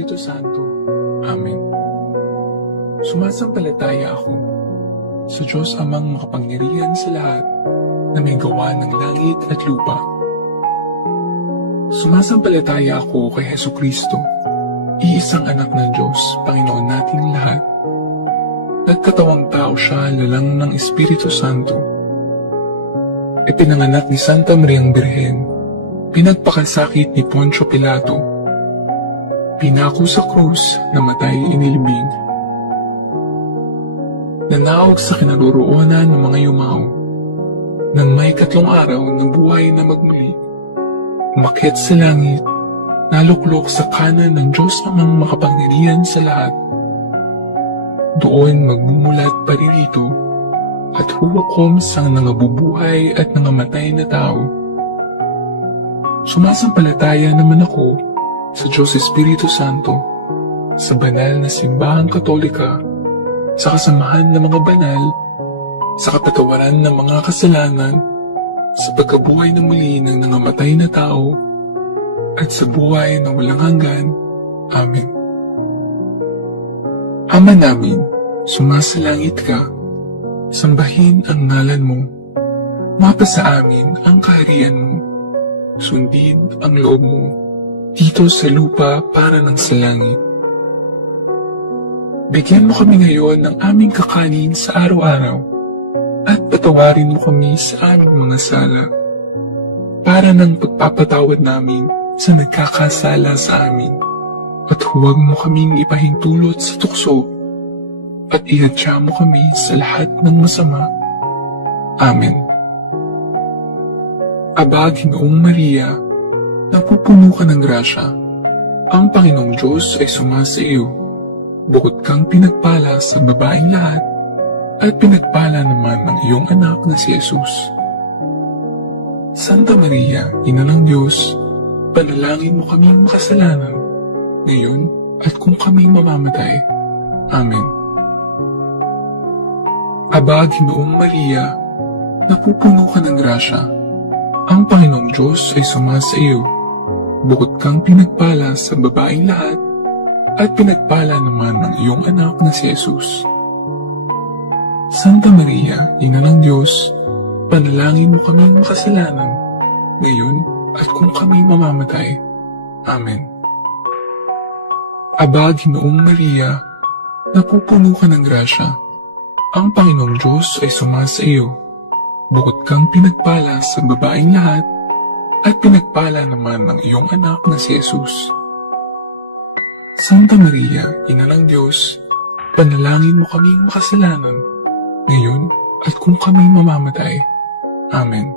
Espiritu Santo. Amen. Sumasampalataya ako sa Diyos Amang makapangyarihan sa lahat na may gawa ng langit at lupa. Sumasampalataya ako kay Hesukristo, iisang anak ng Diyos, Panginoon nating lahat. Nagkatawang tao siya lalang ng Espiritu Santo. Ipinanganak ni Santa Mariang Birhen, pinagpakasakit ni Poncio Pilato, pinako sa krus, namatay inilibing. Nanawag sa kinaroroonan ng mga yumao, nang may 3 araw na buhay na magmuli, umakyat sa langit, naluklok sa kanan ng Diyos Amang makapangyarihan sa lahat. Doon magmumulat paririto at huwakom sa nangabubuhay at nangamatay na tao. Sumasampalataya naman ako sa Diyos Espiritu Santo, sa banal na simbahang Katolika, sa kasamahan ng mga banal, sa kapatawaran ng mga kasalanan, sa pagkabuhay na muli ng nangamatay na tao, at sa buhay na walang hanggan. Amen. Ama namin, sumasalangit ka, sambahin ang ngalan mo, mapasa amin ang kaharian mo, sundin ang loob mo, dito sa lupa para ng sa langit. Bigyan mo kami ngayon ng aming kakanin sa araw-araw, at patawarin mo kami sa aming mga sala, para ng pagpapatawad namin sa nagkakasala sa amin, at huwag mo kaming ipahintulot sa tukso, at ihadya mo kami sa lahat ng masama. Amen. Aba, Ginoong Maria, napupuno ka ng grasya, ang Panginoong Diyos ay sumasa iyo. Bukod kang pinagpala sa babaeng lahat, at pinagpala naman ng iyong anak na si Jesus. Santa Maria, Ina ng Diyos, panalangin mo kaming makasalanan, ngayon at kung kami mamamatay. Amen. Aba, Ginoong Maria, napupuno ka ng grasya, ang Panginoong Diyos ay sumasa iyo. Bukod kang pinagpala sa babaeng lahat, at pinagpala naman ng iyong anak na si Jesus. Santa Maria, Ina ng Diyos, panalangin mo kaming makasalanan, ngayon at kung kami mamamatay. Amen. Aba, Ginoong Maria, napupuno ka ng grasya, ang Panginoong Diyos ay sumasa iyo. Bukod kang pinagpala sa babaeng lahat, at pinagpala naman ng iyong anak na si Jesus. Santa Maria, Ina ng Diyos, panalangin mo kaming makasalanan, ngayon at kung kami mamamatay. Amen.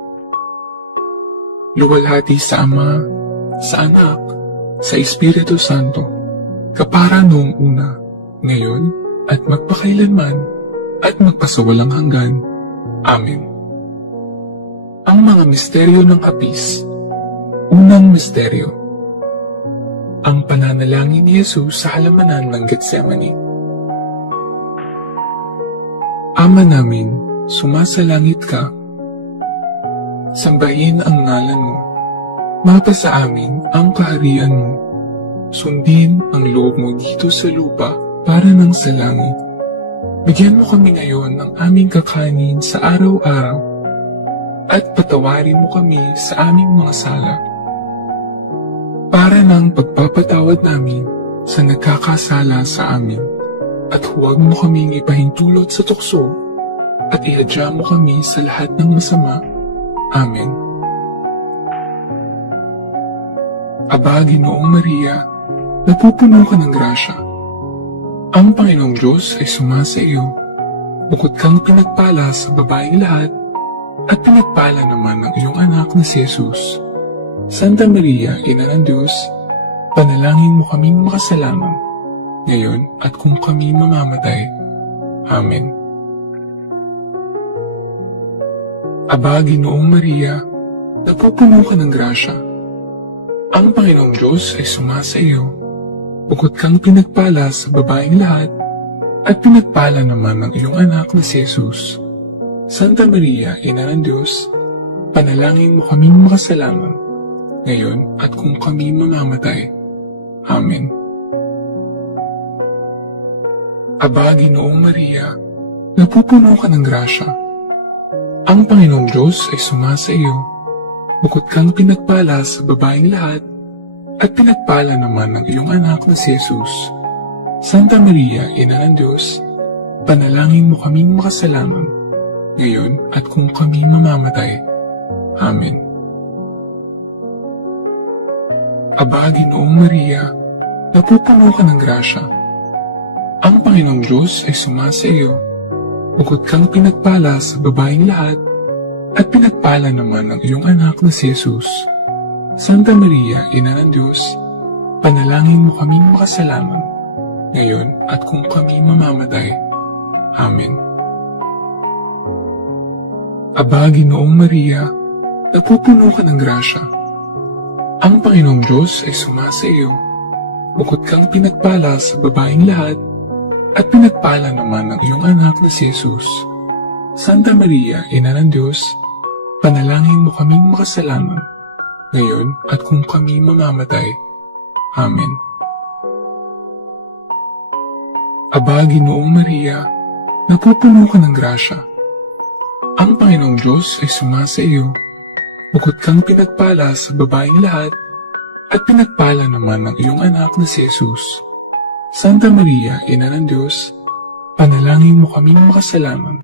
Luwalhati sa Ama, sa Anak, sa Espiritu Santo, kapara noong una, ngayon at magpakailanman, at magpasawalang hanggan. Amen. Ang mga misteryo ng Apis. Unang misteryo, ang pananalangin ni Jesus sa halamanan ng Getsemani. Ama namin, sumasalangit ka. Sambahin ang ngalan mo. Mapasa amin ang kaharian mo. Sundin ang loob mo dito sa lupa para ng sa langit. Bigyan mo kami ngayon ng aming kakanin sa araw-araw, at patawarin mo kami sa aming mga sala, para ng pagpapatawad namin sa nagkakasala sa amin, at huwag mo kaming ipahintulot sa tukso, at ihadya mo kami sa lahat ng masama. Amen. Aba, Ginoong Maria, napupuno ka ng grasya, ang Panginoong Diyos ay sumasa iyo. Bukod kang pinagpala sa babaeng lahat, at pinagpala naman ng iyong anak na si Jesus. Santa Maria, Ina ng Diyos, panalangin mo kaming makasalanan, ngayon at kung kami mamamatay. Amen. Aba, Ginoong Maria, napupuno ka ng grasya, ang Panginoong Diyos ay sumasa iyo. Bukod kang pinagpala sa babaeng lahat, at pinagpala naman ng iyong anak na si Jesus. Santa Maria, Ina ng Diyos, panalangin mo kaming makasalanan, ngayon at kung kami mamamatay. Amen. Aba, Ginoong Maria, napupuno ka ng grasya. Ang Panginoong Diyos ay sumasa iyo. Bukod kang pinagpala sa babaeng lahat, at pinagpala naman ng iyong anak na si Jesus. Santa Maria, Ina ng Diyos, panalangin mo kaming makasalanan, ngayon at kung kami mamamatay. Amen. Aba, Ginoong Maria, napupuno ka ng grasya. Ang Panginoong Diyos ay sumasa iyo. Bukod kang pinagpala sa babaeng lahat, at pinagpala naman ng iyong anak na si Jesus. Santa Maria, Ina ng Diyos, panalangin mo kaming makasalanan, ngayon at kung kami mamamatay. Amen. Aba, Ginoong Maria, napupuno ka ng grasya. Ang Panginoong Diyos ay sumasa iyo. Bukod kang pinagpala sa babaeng lahat, at pinagpala naman ng iyong anak na si Jesus. Santa Maria, Ina ng Diyos, panalangin mo kaming makasalanan, ngayon at kung kami mamamatay. Amen. Aba, Ginoong Maria, napupuno ka ng grasya. Ang Panginoong Diyos ay sumasa iyo. Bukod kang pinagpala sa babaeng lahat, at pinagpala naman ng iyong anak na si Jesus. Santa Maria, Ina ng Diyos, panalangin mo kaming makasalanan,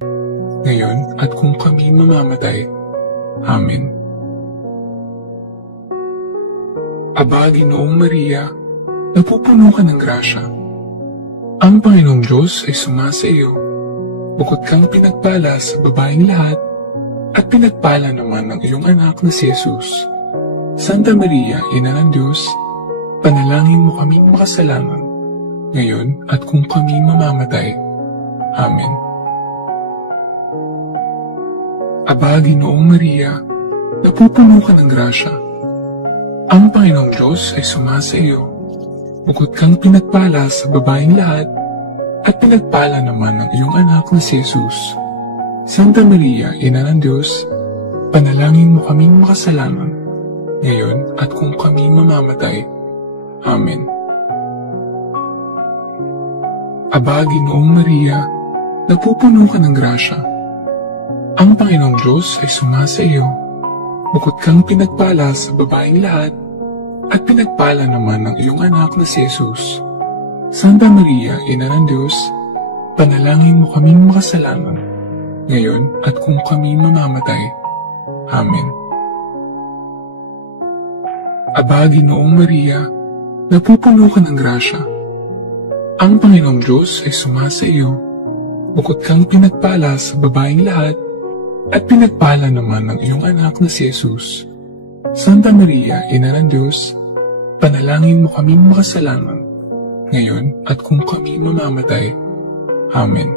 ngayon at kung kami mamamatay. Amen. Aba, Ginoong Maria, napupuno ka ng grasya. Ang Panginoong Diyos ay sumasa iyo. Bukod kang pinagpala sa babaeng lahat, at pinagpala naman ng iyong anak na si Jesus. Santa Maria, Ina ng Diyos, panalangin mo kaming makasalanan, ngayon at kung kami mamamatay. Amen. Aba, Ginoong Maria, napupuno ka ng grasya. Ang Panginoong Diyos ay sumasa iyo. Bukod kang pinagpala sa babaeng lahat, at pinagpala naman ng iyong anak na si Jesus. Santa Maria, Ina ng Diyos, panalangin mo kaming makasalanan, ngayon at kung kami mamamatay. Amen. Aba, Ginoong Maria, napupuno ka ng grasya. Ang Panginoong Diyos ay sumasa iyo. Bukod kang pinagpala sa babaeng lahat, at pinagpala naman ng iyong anak na si Jesus. Santa Maria, Ina ng Diyos, panalangin mo kaming makasalanan, ngayon at kung kami mamamatay. Amen. Aba, Ginoong Maria, napupuno ka ng grasya. Ang Panginoong Diyos ay sumasa iyo. Bukod kang pinagpala sa babaeng lahat, at pinagpala naman ng iyong anak na si Jesus. Santa Maria, Ina ng Diyos, panalangin mo kaming makasalanan, ngayon at kung kami mamamatay. Amen.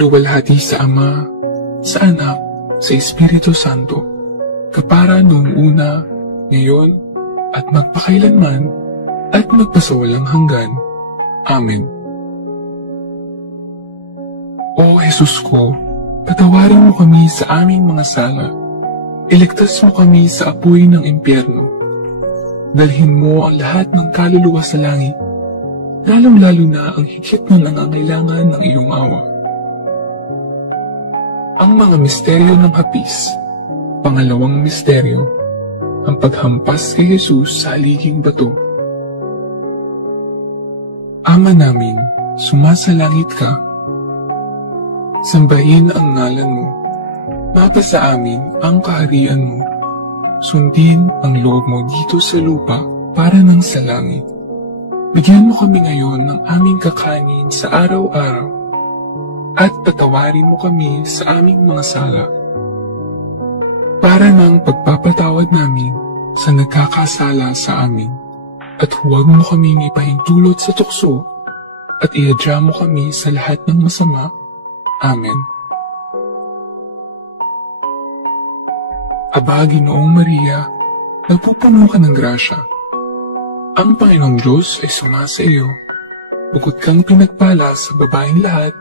Luwalhati sa Ama, sa Anak, sa Espiritu Santo, kapara noong una, ngayon, at magpakailanman, at magpasawalang hanggan. Amen. O Jesus ko, patawarin mo kami sa aming mga sala, iligtas mo kami sa apoy ng impyerno, dalhin mo ang lahat ng kaluluwa sa langit, lalong-lalo na ang higit na nangangailangan ng iyong awa. Ang mga misteryo ng hapis. Pangalawang misteryo, ang paghampas kay Jesus sa haliging bato. Ama namin, sumasalangit ka. Sambahin ang ngalan mo. Mapasa amin ang kaharian mo. Sundin ang loob mo dito sa lupa para nang sa langit. Bigyan mo kami ngayon ng aming kakanin sa araw-araw, at patawarin mo kami sa aming mga sala, para ng pagpapatawad namin sa nagkakasala sa amin, at huwag mo kaming ipahintulot sa tukso, at iadya mo kami sa lahat ng masama. Amen. Aba, Ginoong Maria, napupuno ka ng grasya. Ang Panginoong Diyos ay sumasa iyo. Bukod kang pinagpala sa babaeng lahat,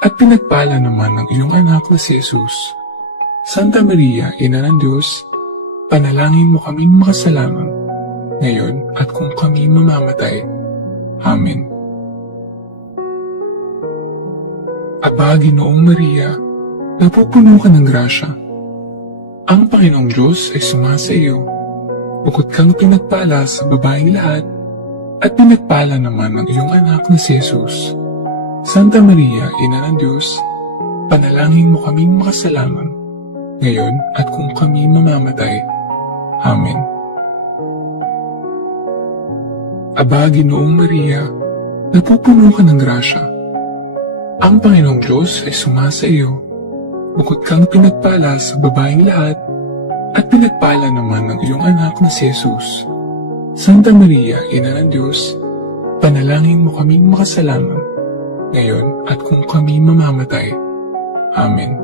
at pinagpala naman ng iyong anak na si Jesus. Santa Maria, Ina ng Diyos, panalangin mo kaming makasalanan, ngayon at kung kami mamamatay. Amen. Aba, Ginoong Maria, napupuno ka ng grasya. Ang Panginoong Diyos ay sumasa iyo. Bukod kang pinagpala sa babaeng lahat, at pinagpala naman ng iyong anak na si Jesus. Santa Maria, Ina ng Diyos, panalangin mo kaming makasalanan, ngayon at kung kami mamamatay. Amen. Aba, Ginoong Maria, napupuno ka ng grasya. Ang Panginoong Diyos ay sumasa iyo. Bukod kang pinagpala sa babaeng lahat, at pinagpala naman ng iyong anak na si Jesus. Santa Maria, Ina ng Diyos, panalangin mo kaming makasalanan, ngayon at kung kami mamamatay. Amen.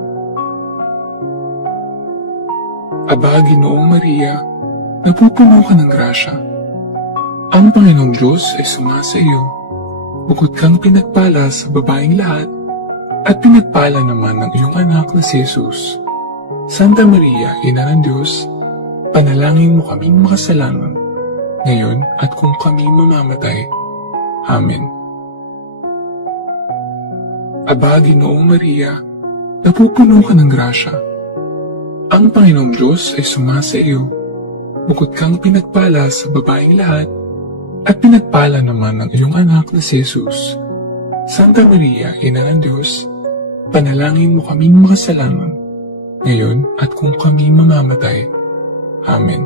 Aba, Ginoong Maria, napupuno ka ng grasya. Ang Panginoong Diyos ay sumasa iyo. Bukod kang pinagpala sa babaeng lahat, at pinagpala naman ng iyong anak na si Jesus. Santa Maria, Ina ng Diyos, panalangin mo kaming makasalanan, ngayon at kung kami mamamatay. Amen. Aba, Ginoong Maria, napupuno ka ng grasya. Ang Panginoong Diyos ay sumasa iyo. Bukod kang pinagpala sa babaeng lahat, at pinagpala naman ng iyong anak na si Jesus. Santa Maria, Ina ng Diyos, panalangin mo kaming makasalanan, ngayon at kung kami mamamatay. Amen.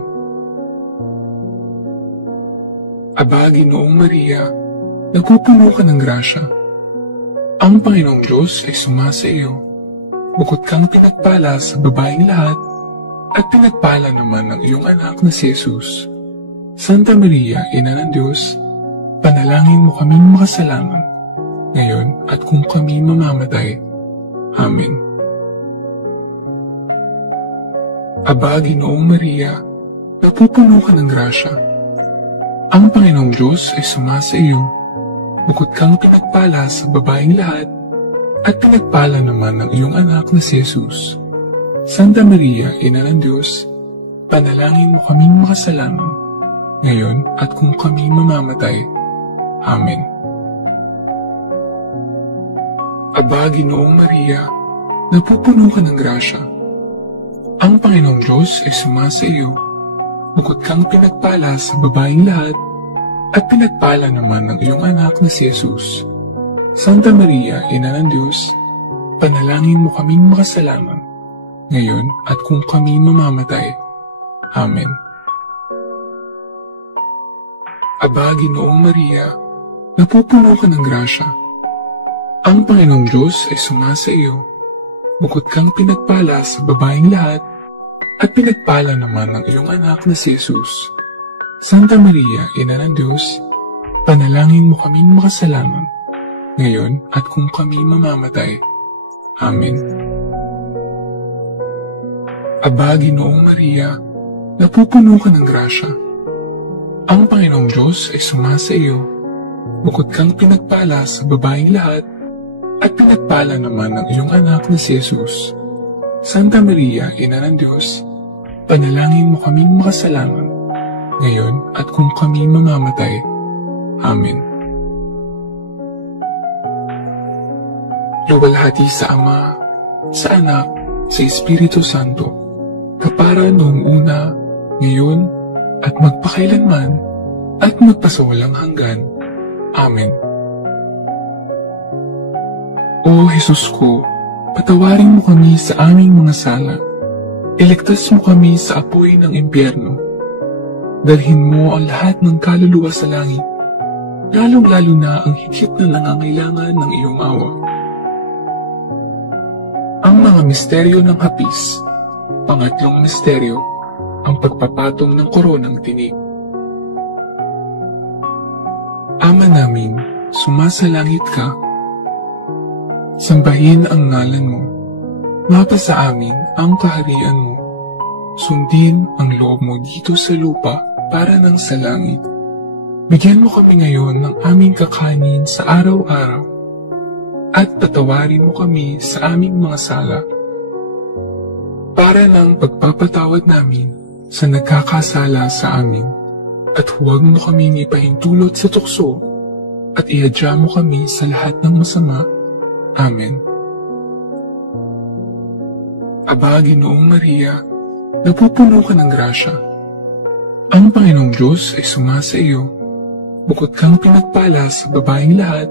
Aba, Ginoong Maria, napupuno ka ng grasya. Ang Panginoong Diyos ay sumasa iyo. Bukod kang pinagpala sa babaeng lahat, at pinagpala naman ng iyong anak na si Jesus. Santa Maria, Ina ng Diyos, panalangin mo kaming makasalanan, ngayon at kung kami mamamatay. Amen. Aba, Ginoong Maria, napupuno ka ng grasya. Ang Panginoong Diyos ay sumasa iyo. Bukod kang pinagpala sa babaeng lahat, at pinagpala naman ng iyong anak na si Jesus. Santa Maria, Ina ng Diyos, panalangin mo kaming makasalanan, ngayon at kung kami mamamatay. Amen. Aba, Ginoong Maria, napupuno ka ng grasya. Ang Panginoong Diyos ay sumasa iyo. Bukod kang pinagpala sa babaeng lahat, at pinagpala naman ng iyong anak na si Jesus. Santa Maria, Ina ng Diyos, panalangin mo kaming makasalanan, ngayon at kung kami mamamatay. Amen. Aba, Ginoong Maria, napupuno ka ng grasya. Ang Panginoong Diyos ay sumasa iyo. Bukod kang pinagpala sa babaeng lahat, at pinagpala naman ng iyong anak na si Jesus. Santa Maria, Ina ng Diyos, panalangin mo kaming makasalanan, ngayon at kung kami mamamatay. Amen. Aba, Ginoong Maria, napupuno ka ng grasya. Ang Panginoong Diyos ay sumasa iyo. Bukod kang pinagpala sa babaeng lahat, at pinagpala naman ng iyong anak na si Jesus. Santa Maria, Ina ng Diyos, panalangin mo kaming makasalanan, ngayon at kung kami mamamatay. Amen. Luwalhati sa Ama, sa Anak, sa Espiritu Santo, kapara noong una, ngayon, at magpakailanman, at magpasawalang hanggan. Amen. O Jesus ko, patawarin mo kami sa aming mga sala. Iligtas mo kami sa apoy ng impyerno. Dalhin mo ang lahat ng kaluluwa sa langit, lalong-lalo na ang higit na nangangailangan ng iyong awa. Ang mga misteryo ng hapis. Pangatlong misteryo, ang pagpapatong ng koronang tinik. Ama namin, sumasalangit ka. Sambahin ang ngalan mo. Mapasa amin ang kaharian mo. Sundin ang loob mo dito sa lupa para ng sa langit. Bigyan mo kami ngayon ng aming kakanin sa araw-araw. At patawarin mo kami sa aming mga sala. Para ng pagpapatawad namin sa nagkakasala sa amin, at huwag mo kaming ipahintulot sa tukso, at ihadya mo kami sa lahat ng masama. Amen. Aba, Ginoong Maria, napupuno ka ng grasya. Ang Panginoong Diyos ay sumasa iyo. Bukod kang pinagpala sa babaeng lahat,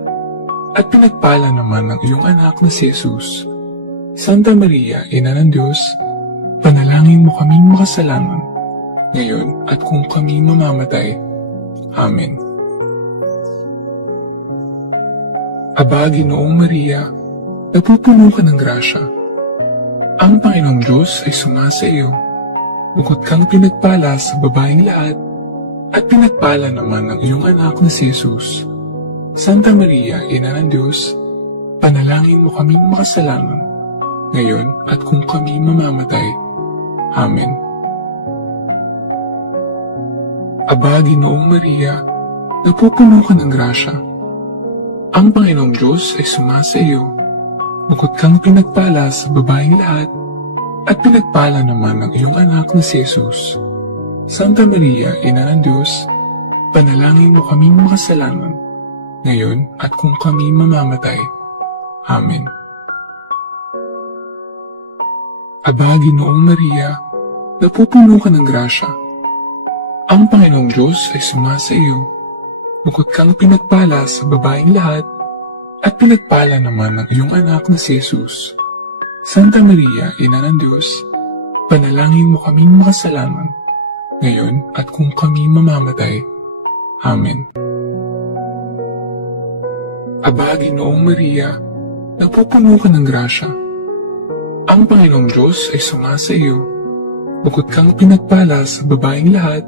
at pinagpala naman ng iyong anak na si Jesus. Santa Maria, Ina ng Diyos, panalangin mo kaming makasalanan, ngayon at kung kami mamamatay. Amen. Aba, Ginoong Maria, napupuno ka ng grasya. Ang Panginoong Diyos ay sumasa iyo. Bukod kang pinagpala sa babaeng lahat, at pinagpala naman ng iyong anak na si Jesus. Santa Maria, Ina ng Diyos, panalangin mo kaming makasalanan, ngayon at kung kami mamamatay. Amen. Aba, Ginoong Maria, napupuno ka ng grasya. Ang Panginoong Diyos ay sumasa iyo. Bukod kang pinagpala sa babaeng lahat, at pinagpala naman ng iyong anak na si Jesus. Santa Maria, Ina ng Diyos, panalangin mo kaming makasalanan, ngayon at kung kami mamamatay. Amen. Aba, Ginoong Maria, napupuno ka ng grasya. Ang Panginoong Diyos ay sumasa iyo. Bukod kang pinagpala sa babaeng lahat, at pinagpala naman ng iyong anak na si Jesus. Santa Maria, Ina ng Diyos, panalangin mo kaming makasalanan, ngayon at kung kami mamamatay. Amen. Aba, Ginoong Maria, napupuno ka ng grasya. Ang Panginoong Diyos ay sumasa iyo. Bukod kang pinagpala sa babaeng lahat,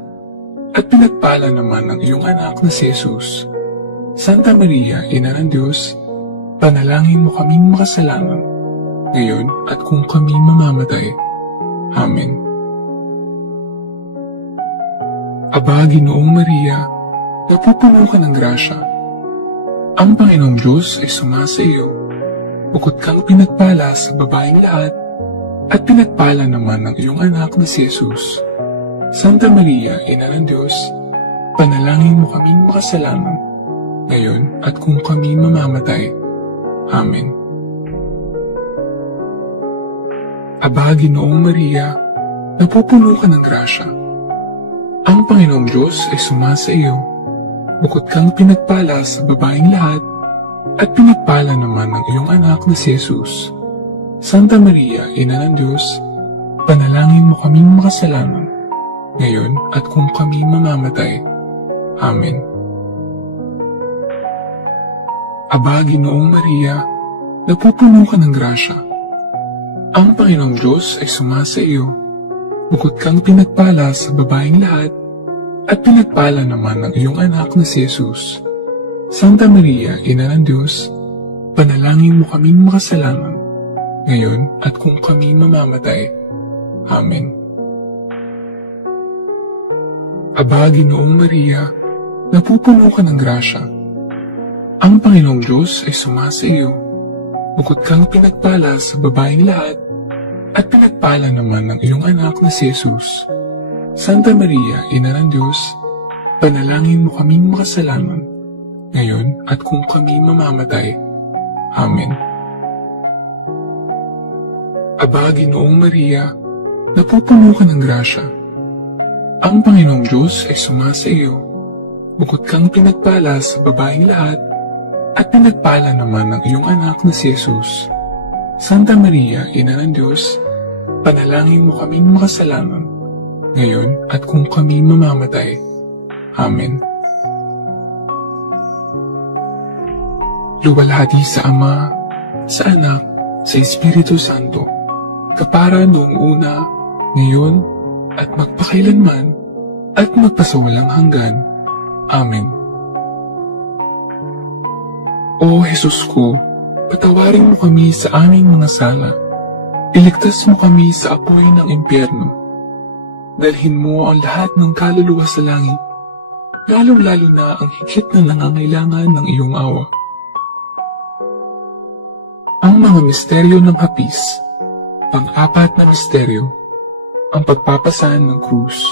at pinagpala naman ng iyong anak na si Jesus. Santa Maria, Ina ng Diyos, panalangin mo kaming makasalanan, ngayon at kung kami mamamatay. Amen. Aba, Ginoong Maria, napupuno ka ng grasya. Ang Panginoong Diyos ay sumasa iyo. Bukod kang pinagpala sa babaeng lahat, at pinagpala naman ng iyong anak na si Jesus. Santa Maria, Ina ng Diyos, panalangin mo kaming makasalanan, ngayon at kung kami mamamatay. Amen. Aba, Ginoong Maria, napupuno ka ng grasya. Ang Panginoong Diyos ay sumasa iyo. Bukod kang pinagpala sa babaeng lahat, at pinagpala naman ng iyong anak na si Jesus. Santa Maria, Ina ng Diyos, panalangin mo kaming makasalanan, ngayon at kung kami mamamatay. Amen. Aba, Ginoong Maria, napupuno ka ng grasya. Ang Panginoong Diyos ay sumasa iyo. Bukod kang pinagpala sa babaeng lahat, at pinagpala naman ng iyong anak na si Jesus. Santa Maria, Ina ng Diyos, panalangin mo kaming makasalanan, ngayon at kung kami mamamatay. Amen. Aba, Ginoong Maria, napupuno ka ng grasya. Ang Panginoong Diyos ay sumasa iyo. Bukod kang pinagpala sa babaeng lahat, at pinagpala naman ng iyong anak na si Jesus. Santa Maria, Ina ng Diyos, panalangin mo kaming makasalanan, ngayon at kung kami mamamatay. Amen. Aba, Ginoong Maria, napupuno ka ng grasya. Ang Panginoong Diyos ay sumasa iyo. Bukod kang pinagpala sa babaeng lahat, at pinagpala naman ng iyong anak na si Jesus. Santa Maria, Ina ng Diyos, panalangin mo kaming makasalanan, ngayon at kung kami mamamatay. Amen. Luwalhati sa Ama, sa Anak, sa Espiritu Santo, kapara noong una, ngayon, at magpakailanman, at magpasawalang hanggan. Amen. O Jesus ko, patawarin mo kami sa aming mga sala. Iligtas mo kami sa apoy ng impyerno. Dalhin mo ang lahat ng kaluluwa sa langit, lalong-lalo na ang higit na nangangailangan ng iyong awa. Ang mga misteryo ng hapis. Pang-apat na misteryo, ang pagpapasan ng krus.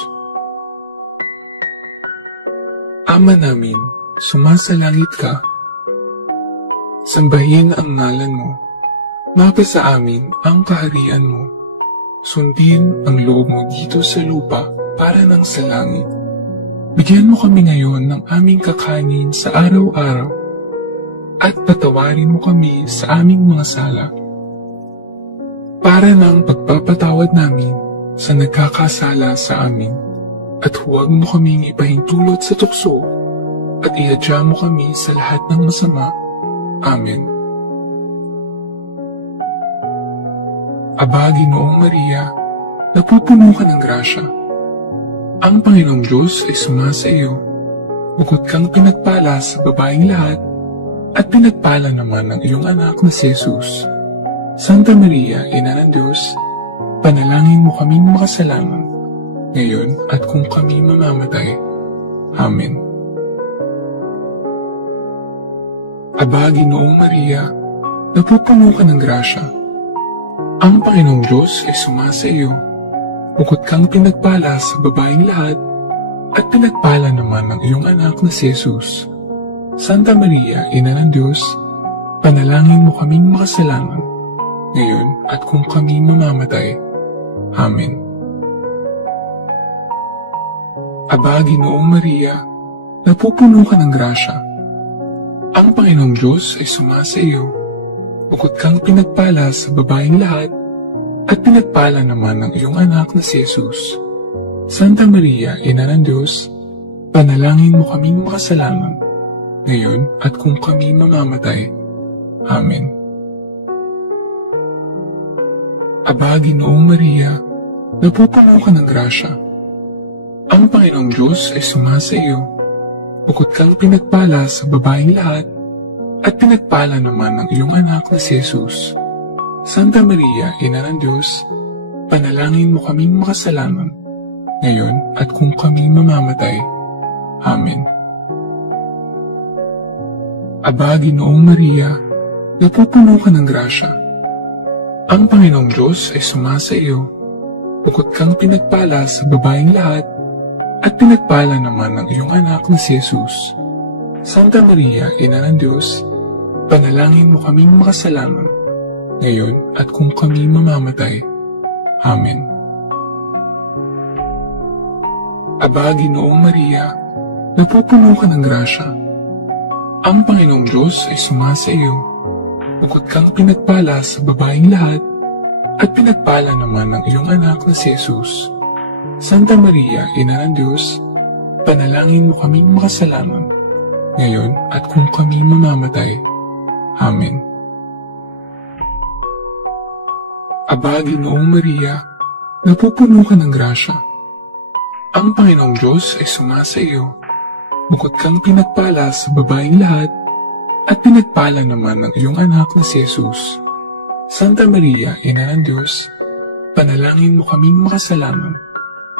Ama namin, sumasalangit ka, Sambahin ang ngalan mo. Mapasa amin ang kaharian mo. Sundin ang loob mo dito sa lupa para nang sa langit. Bigyan mo kami ngayon ng aming kakanin sa araw-araw at patawarin mo kami sa aming mga sala para nang pagpapatawad namin sa nagkakasala sa amin. At huwag mo kaming ipahintulot sa tukso at ihadya mo kami sa lahat ng masama. Amen. Aba, Ginoong Maria, napupuno ka ng grasya. Ang Panginoong Diyos ay sumasa iyo. Bukod kang pinagpala sa babaeng lahat, at pinagpala naman ang iyong anak na si Jesus. Santa Maria, Ina ng Diyos, panalangin mo kaming makasalanan, ngayon at kung kami mamamatay. Amen. Aba, Ginoong Maria, napupuno ka ng grasya. Ang Panginoong Diyos ay sumasa iyo. Bukod kang pinagpala sa babaeng lahat, at pinagpala naman ang iyong anak na si Jesus. Santa Maria, Ina ng Diyos, panalangin mo kaming makasalanan, ngayon at kung kami mamamatay. Amen. Aba, Ginoong Maria, napupuno ka ng grasya. Ang Panginoong Diyos ay sumasa iyo. Bukod kang pinagpala sa babaeng lahat, at pinagpala naman ang iyong anak na si Jesus. Santa Maria, Ina ng Diyos, panalangin mo kaming makasalanan, ngayon at kung kami mamamatay. Amen. Aba, Ginoong Maria, napupuno ka ng grasya. Ang Panginoong Diyos ay sumasa iyo. Bukod kang pinagpala sa babaeng lahat, at pinagpala naman ang iyong anak na si Jesus. Santa Maria, Ina ng Diyos, panalangin mo kaming makasalanan, ngayon at kung kami mamamatay. Amen. Aba, Ginoong Maria, napupuno ka ng grasya. Ang Panginoong Diyos ay sumasa iyo. Bukod kang pinagpala sa babaeng lahat, at pinagpala naman ang iyong anak na si Jesus. Santa Maria, Ina ng Diyos, panalangin mo kaming makasalanan, ngayon at kung kami mamamatay. Amen. Aba, Ginoong Maria, napupuno ka ng grasya. Ang Panginoong Diyos ay sumasa iyo. Bukod kang pinagpala sa babaeng lahat, at pinagpala naman ang iyong anak na si Jesus. Santa Maria, Ina ng Diyos, panalangin mo kaming makasalanan, ngayon at kung kami mamamatay. Amen. Aba, Ginoong Maria, napupuno ka ng grasya. Ang Panginoong Diyos ay sumasa iyo. Bukod kang pinagpala sa babaeng lahat, at pinagpala naman ang iyong anak na si Jesus. Santa Maria, Ina ng Diyos, panalangin mo kaming makasalanan,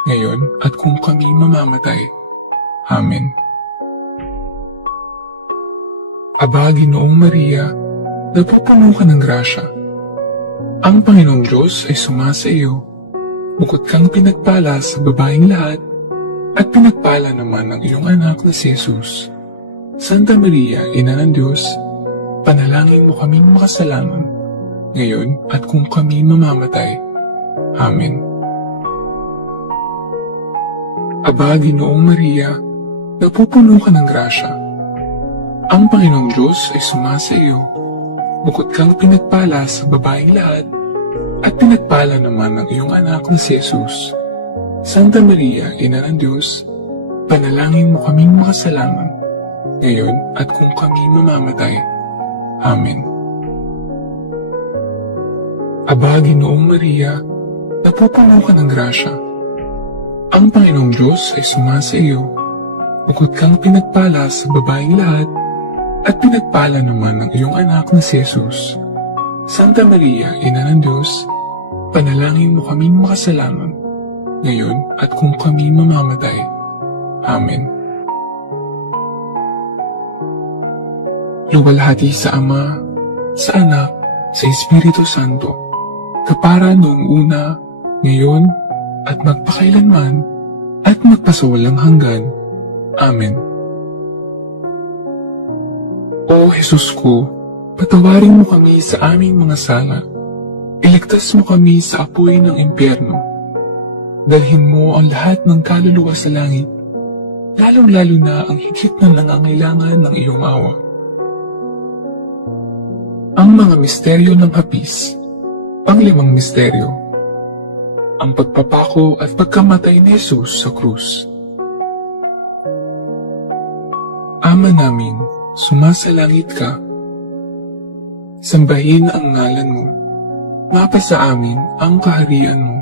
ngayon at kung kami mamamatay. Amen. Aba, Ginoong Maria, napupuno ka ng grasya. Ang Panginoong Diyos ay sumasa iyo. Bukod kang pinagpala sa babaeng lahat, at pinagpala naman ang iyong anak na si Jesus. Santa Maria, Ina ng Diyos, panalangin mo kaming makasalanan, ngayon at kung kami mamamatay. Amen. Aba, Ginoong Maria, napupuno ka ng grasya. Ang Panginoong Diyos ay sumasa iyo. Bukod kang pinagpala sa babaeng lahat, at pinagpala naman ang iyong anak na si Jesus. Santa Maria, Ina ng Diyos, panalangin mo kaming makasalanan, ngayon at kung kami mamamatay. Amen. Aba, Ginoong Maria, napupuno ka ng grasya. Ang Panginoong Diyos ay sumasa iyo. Bukod kang pinagpala sa babaeng lahat, at pinagpala naman ang iyong anak na si Jesus. Santa Maria, Ina ng Diyos, panalangin mo kaming makasalanan, ngayon at kung kami mamamatay. Amen. Luwalhati sa Ama, sa Anak, sa Espiritu Santo, kapara noong una, ngayon, at magpakailanman, at magpasawalang hanggan. Amen. O Jesus ko, Patawarin mo kami sa aming mga sala. Iligtas mo kami sa apoy ng impyerno. Dalhin mo ang lahat ng kaluluwa sa langit, lalong-lalo na ang higit na nangangailangan ng iyong awa. Ang mga misteryo ng hapis. Panglimang misteryo. Ang pagpapako at pagkamatay ni Jesus sa krus. Ama namin, sumasalangit ka. Sambahin ang ngalan mo. Mapasa amin ang kaharian mo.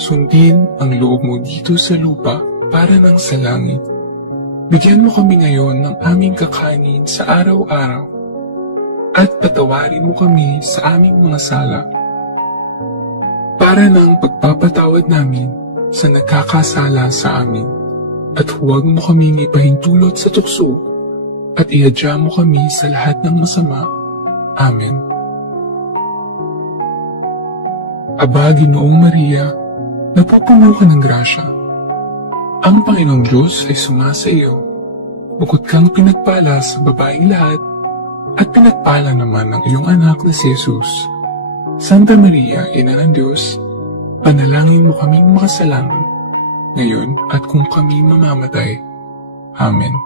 Sundin ang loob mo dito sa lupa para nang sa langit. Bigyan mo kami ngayon ng aming kakanin sa araw-araw. At patawarin mo kami sa aming mga sala. Para nang pagpapatawad namin sa nagkakasala sa amin. At huwag mo kaming ipahintulot sa tukso at ihadya mo kami sa lahat ng masama. Amen. Aba, Ginoong Maria, napupuno ka ng grasya. Ang Panginoong Diyos ay sumasa iyo. Bukod kang pinagpala sa babaeng lahat, at pinagpala naman ng iyong anak na si Jesus. Santa Maria, Ina ng Diyos, panalangin mo kaming makasalanan, ngayon at kung kami mamamatay. Amen.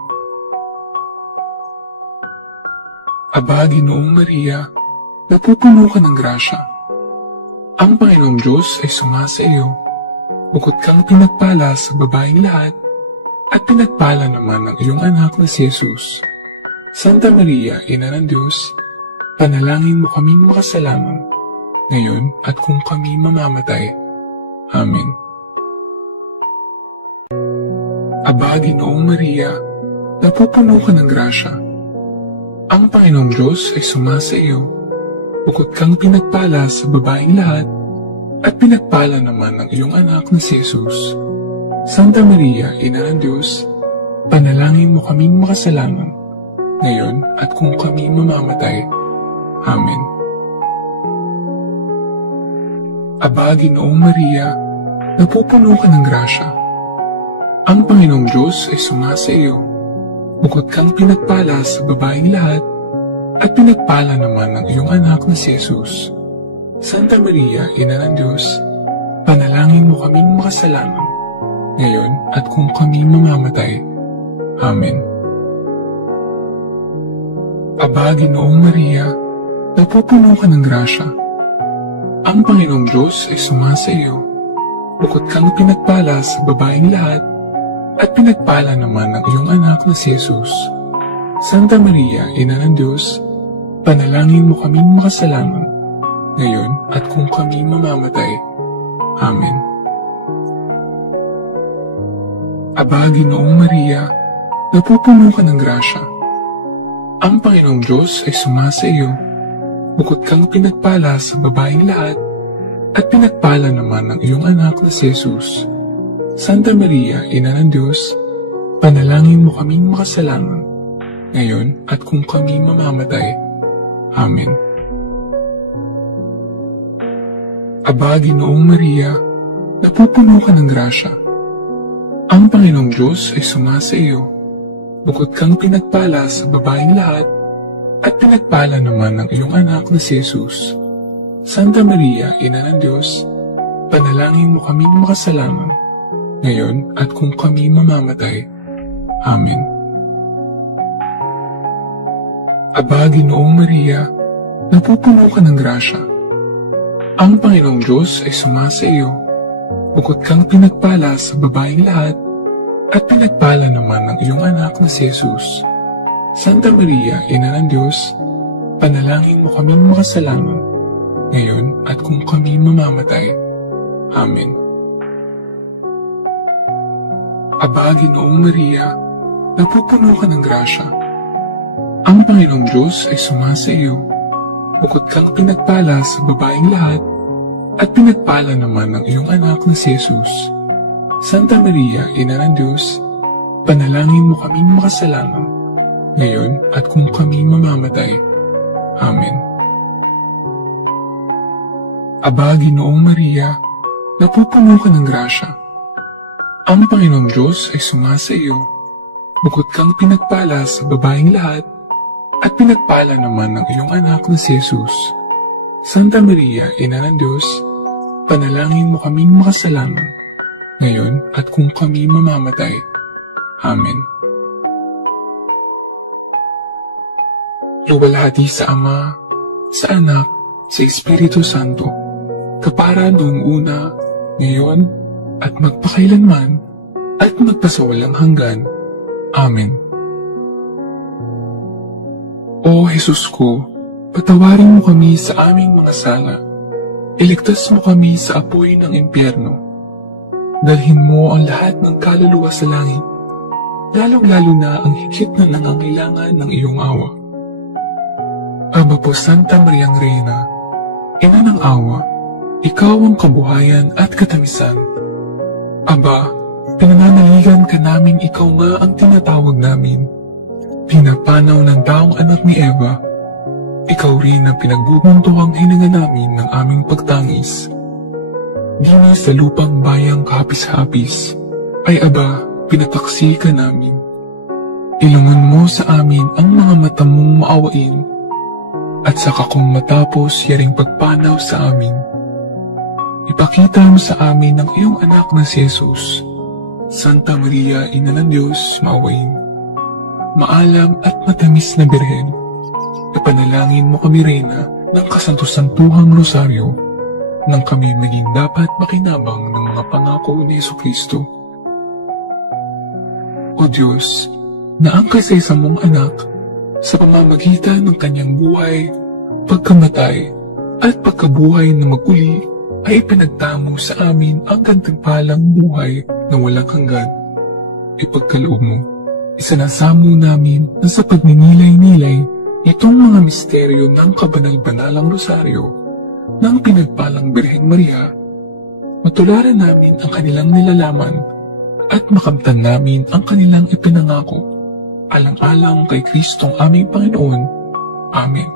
Aba, Ginoong Maria, napupuno ka ng grasya. Ang Panginoong Diyos ay sumasa iyo. Bukod kang pinagpala sa babaeng lahat, at pinagpala naman ng iyong anak na si Jesus. Santa Maria, Ina ng Diyos, panalangin mo kaming makasalanan, ngayon at kung kami mamamatay. Amen. Aba, Ginoong Maria, napupuno ka ng grasya. Ang Panginoong Diyos ay sumasa iyo. Bukod kang pinagpala sa babaeng lahat, at pinagpala naman ng iyong anak na si Jesus. Santa Maria, Ina ng Diyos, panalangin mo kaming makasalanan, ngayon at kung kami mamamatay. Amen. Aba, Ginoong Maria, napupuno ka ng grasya. Ang Panginoong Diyos ay sumasa iyo. Bukod kang pinagpala sa babaeng lahat, at pinagpala naman ng iyong anak na si Jesus. Santa Maria, Ina ng Diyos, panalangin mo kaming makasalanan, ngayon at kung kami mamamatay. Amen. Aba, Ginoong Maria, napupuno ka ng grasya. Ang Panginoong Diyos ay sumasa iyo. Bukod kang pinagpala sa babaeng lahat, at pinagpala naman ng iyong anak na si Jesus. Santa Maria, Ina ng Diyos, panalangin mo kaming makasalanan, ngayon at kung kami mamamatay. Amen. Aba, Ginoong Maria, napupuno ka ng grasya. Ang Panginoong Diyos ay sumasa iyo. Bukod kang pinagpala sa babaeng lahat, at pinagpala naman ng iyong anak na si Jesus. Santa Maria, Ina ng Diyos, panalangin mo kaming makasalanan, ngayon at kung kami mamamatay. Amen. Aba, Ginoong Maria, napupuno ka ng grasya. Ang Panginoong Diyos ay sumasa iyo. Bukod kang pinagpala sa babaeng lahat, at pinagpala naman ng iyong anak na si Jesus. Santa Maria, Ina ng Diyos, panalangin mo kaming makasalanan, ngayon at kung kami mamamatay. Amen. Aba, Ginoong Maria, napupuno ka ng grasya. Ang Panginoong Diyos ay sumasa iyo. Bukod kang pinagpala sa babaeng lahat, at pinagpala naman ng iyong anak na si Jesus. Santa Maria, Ina ng Diyos, panalangin mo kaming makasalanan, ngayon at kung kami mamamatay. Amen. Aba, Ginoong Maria, napupuno ka ng grasya. Ang Panginoong Diyos ay sumasa iyo. Bukod kang pinagpala sa babaeng lahat, at pinagpala naman ng iyong anak na si Jesus. Santa Maria, Ina ng Diyos, panalangin mo kaming makasalanan, ngayon at kung kami mamamatay. Amen. Aba, Ginoong Maria, napupuno ka ng grasya. Ang Panginoong Diyos ay sumasa iyo. Bukod kang pinagpala sa babaeng lahat, at pinagpala naman ng iyong anak na si Jesus. Santa Maria, Ina ng Diyos, panalangin mo kaming makasalanan, ngayon at kung kami mamamatay. Amen. Luwalhati sa Ama, sa Anak, sa Espiritu Santo, kapara noong una, ngayon, at magpakailanman, at magpasawalang hanggan. Amen. O Jesus ko, patawarin mo kami sa aming mga sala. Iligtas mo kami sa apoy ng impyerno. Dalhin mo ang lahat ng kaluluwa sa langit, lalong-lalo na ang higit na nangangailangan ng iyong awa. Aba po Santa Mariang Reyna, Ina ng awa, ikaw ang kabuhayan at katamisan. Aba, pinananaligan ka namin, ikaw nga ang tinatawag namin. Pinapanaw ng taong anak ni Eva, ikaw rin ang pinagbubuntuhang hininga namin ng aming pagtangis. Dini sa lupang bayang kahapis-hapis, ay aba, pinataksi ka namin. Ilungan mo sa amin ang mga mata mong maawain, at saka kung matapos yaring pagpanaw sa amin, ipakita mo sa amin ang iyong anak na si Jesus. Santa Maria, Ina ng Diyos, maawain. Maalam at matamis na Birhen, ipanalangin mo kami, Reyna, ng kasanto-santuhang rosaryo, nang kami maging dapat makinabang ng mga pangako ni Jesucristo. O Diyos, na ang kasaysa mong anak, sa pamamagitan ng kanyang buhay, pagkamatay, at pagkabuhay na maguli, ay ipinagtamo sa amin ang gantimpalang buhay na walang hanggan. Ipagkaloob mo, isinasamo namin na sa pagninilay-nilay itong mga misteryo ng kabanal-banalang rosaryo ng pinagpalang Birhen Maria, matularan namin ang kanilang nilalaman at makamtan namin ang kanilang ipinangako, alang-alang kay Kristong aming Panginoon. Amen.